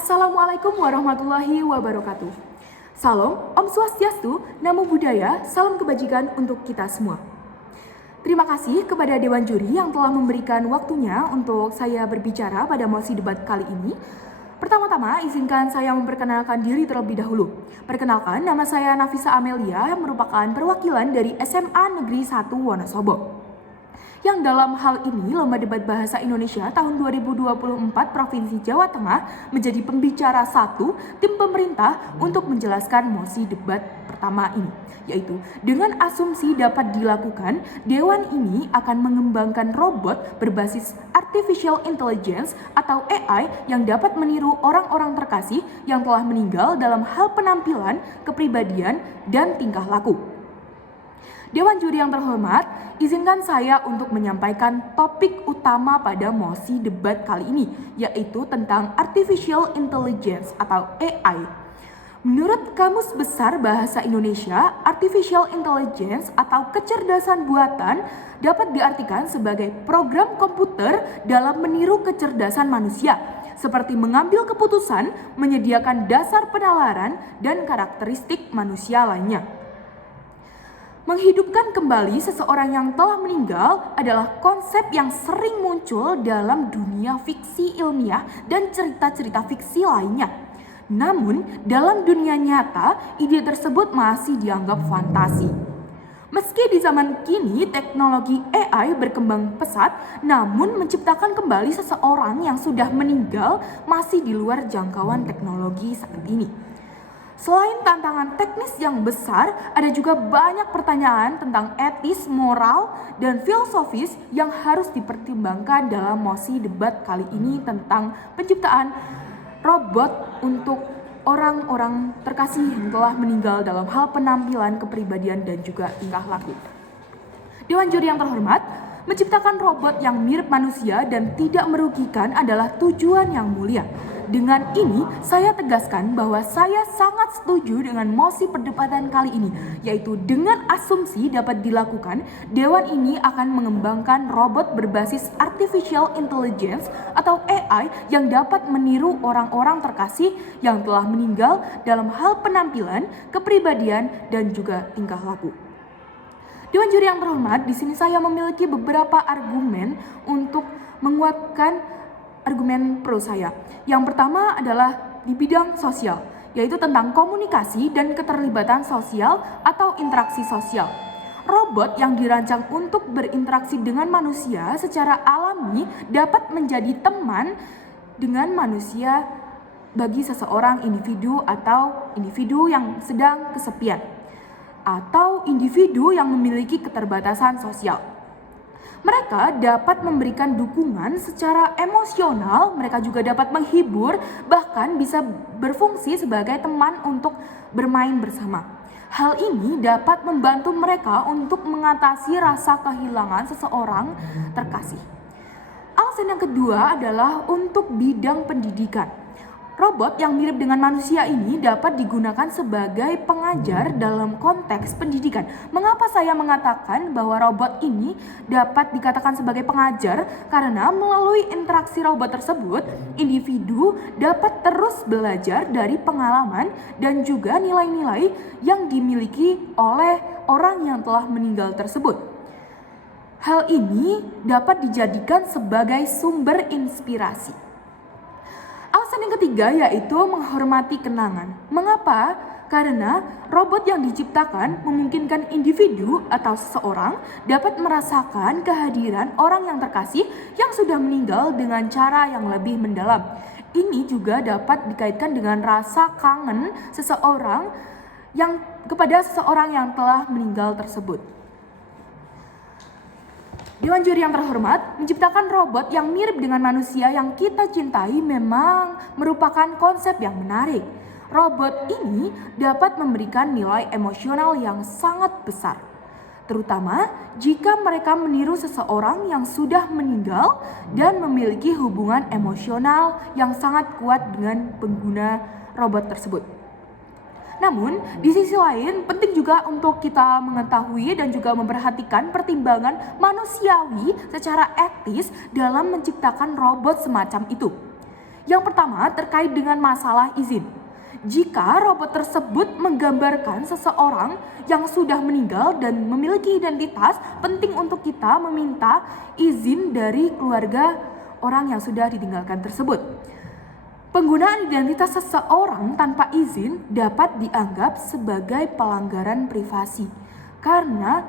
Assalamualaikum warahmatullahi wabarakatuh. Salam, Om Swastiastu, Namo Buddhaya, salam kebajikan untuk kita semua. Terima kasih kepada Dewan Juri yang telah memberikan waktunya untuk saya berbicara pada mosi debat kali ini. Pertama-tama, izinkan saya memperkenalkan diri terlebih dahulu. Perkenalkan, nama saya Nafisa Amelia yang merupakan perwakilan dari SMA Negeri 1 Wonosobo. Yang dalam hal ini Lomba Debat Bahasa Indonesia tahun 2024 Provinsi Jawa Tengah menjadi pembicara satu tim pemerintah untuk menjelaskan mosi debat pertama ini, yaitu dengan asumsi dapat dilakukan, Dewan ini akan mengembangkan robot berbasis Artificial Intelligence atau AI yang dapat meniru orang-orang terkasih yang telah meninggal dalam hal penampilan, kepribadian, dan tingkah laku. Dewan Juri yang terhormat, izinkan saya untuk menyampaikan topik utama pada mosi debat kali ini, yaitu tentang Artificial Intelligence atau AI. Menurut Kamus Besar Bahasa Indonesia, Artificial Intelligence atau kecerdasan buatan dapat diartikan sebagai program komputer dalam meniru kecerdasan manusia, seperti mengambil keputusan, menyediakan dasar penalaran, dan karakteristik manusia lainnya. Menghidupkan kembali seseorang yang telah meninggal adalah konsep yang sering muncul dalam dunia fiksi ilmiah dan cerita-cerita fiksi lainnya. Namun, dalam dunia nyata, ide tersebut masih dianggap fantasi. Meski di zaman kini teknologi AI berkembang pesat, namun menciptakan kembali seseorang yang sudah meninggal masih di luar jangkauan teknologi saat ini. Selain tantangan teknis yang besar, ada juga banyak pertanyaan tentang etis, moral, dan filosofis yang harus dipertimbangkan dalam mosi debat kali ini tentang penciptaan robot untuk orang-orang terkasih yang telah meninggal dalam hal penampilan, kepribadian, dan juga tingkah laku. Dewan Juri yang terhormat, menciptakan robot yang mirip manusia dan tidak merugikan adalah tujuan yang mulia. Dengan ini, saya tegaskan bahwa saya sangat setuju dengan mosi perdebatan kali ini, yaitu dengan asumsi dapat dilakukan, Dewan ini akan mengembangkan robot berbasis Artificial Intelligence atau AI yang dapat meniru orang-orang terkasih yang telah meninggal dalam hal penampilan, kepribadian, dan juga tingkah laku. Dewan Juri yang terhormat, di sini saya memiliki beberapa argumen untuk menguatkan argumen pro saya. Yang pertama adalah di bidang sosial, yaitu tentang komunikasi dan keterlibatan sosial atau interaksi sosial. Robot yang dirancang untuk berinteraksi dengan manusia secara alami dapat menjadi teman dengan manusia bagi seseorang individu atau individu yang sedang kesepian, atau individu yang memiliki keterbatasan sosial. Mereka dapat memberikan dukungan secara emosional, mereka juga dapat menghibur, bahkan bisa berfungsi sebagai teman untuk bermain bersama. Hal ini dapat membantu mereka untuk mengatasi rasa kehilangan seseorang terkasih. Alasan yang kedua adalah untuk bidang pendidikan. Robot yang mirip dengan manusia ini dapat digunakan sebagai pengajar dalam konteks pendidikan. Mengapa saya mengatakan bahwa robot ini dapat dikatakan sebagai pengajar? Karena melalui interaksi robot tersebut, individu dapat terus belajar dari pengalaman dan juga nilai-nilai yang dimiliki oleh orang yang telah meninggal tersebut. Hal ini dapat dijadikan sebagai sumber inspirasi. Alasan yang ketiga yaitu menghormati kenangan. Mengapa? Karena robot yang diciptakan memungkinkan individu atau seseorang dapat merasakan kehadiran orang yang terkasih yang sudah meninggal dengan cara yang lebih mendalam. Ini juga dapat dikaitkan dengan rasa kangen seseorang yang kepada seseorang yang telah meninggal tersebut. Dewan Juri yang terhormat, menciptakan robot yang mirip dengan manusia yang kita cintai memang merupakan konsep yang menarik. Robot ini dapat memberikan nilai emosional yang sangat besar, terutama jika mereka meniru seseorang yang sudah meninggal dan memiliki hubungan emosional yang sangat kuat dengan pengguna robot tersebut. Namun, di sisi lain penting juga untuk kita mengetahui dan juga memperhatikan pertimbangan manusiawi secara etis dalam menciptakan robot semacam itu. Yang pertama terkait dengan masalah izin. Jika robot tersebut menggambarkan seseorang yang sudah meninggal dan memiliki identitas, penting untuk kita meminta izin dari keluarga orang yang sudah ditinggalkan tersebut. Penggunaan identitas seseorang tanpa izin dapat dianggap sebagai pelanggaran privasi karena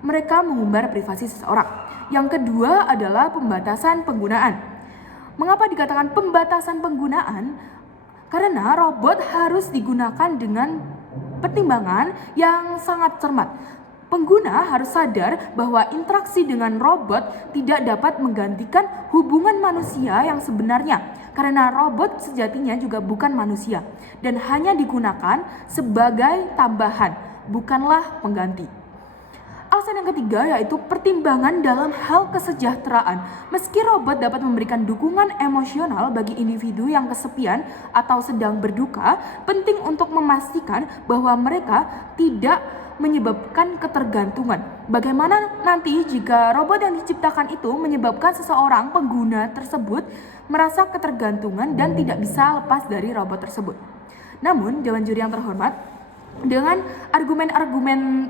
mereka mengumbar privasi seseorang. Yang kedua adalah pembatasan penggunaan. Mengapa dikatakan pembatasan penggunaan? Karena robot harus digunakan dengan pertimbangan yang sangat cermat. Pengguna harus sadar bahwa interaksi dengan robot tidak dapat menggantikan hubungan manusia yang sebenarnya, karena robot sejatinya juga bukan manusia dan hanya digunakan sebagai tambahan, bukanlah pengganti. Alasan yang ketiga yaitu pertimbangan dalam hal kesejahteraan. Meski robot dapat memberikan dukungan emosional bagi individu yang kesepian atau sedang berduka, penting untuk memastikan bahwa mereka tidak menyebabkan ketergantungan. Bagaimana nanti jika robot yang diciptakan itu menyebabkan seseorang pengguna tersebut merasa ketergantungan dan tidak bisa lepas dari robot tersebut. Namun, Dewan Juri yang terhormat, dengan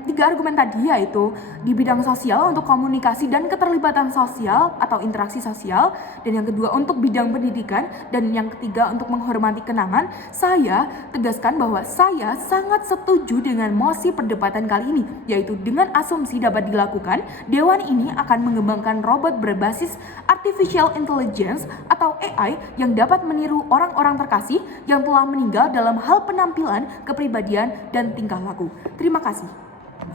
tiga argumen tadi, yaitu di bidang sosial untuk komunikasi dan keterlibatan sosial atau interaksi sosial, dan yang kedua untuk bidang pendidikan, dan yang ketiga untuk menghormati kenangan, saya tegaskan bahwa saya sangat setuju dengan mosi perdebatan kali ini, yaitu dengan asumsi dapat dilakukan, Dewan ini akan mengembangkan robot berbasis Artificial Intelligence atau AI yang dapat meniru orang-orang terkasih yang telah meninggal dalam hal penampilan, kepribadian, dan tingkah laku. Terima kasih.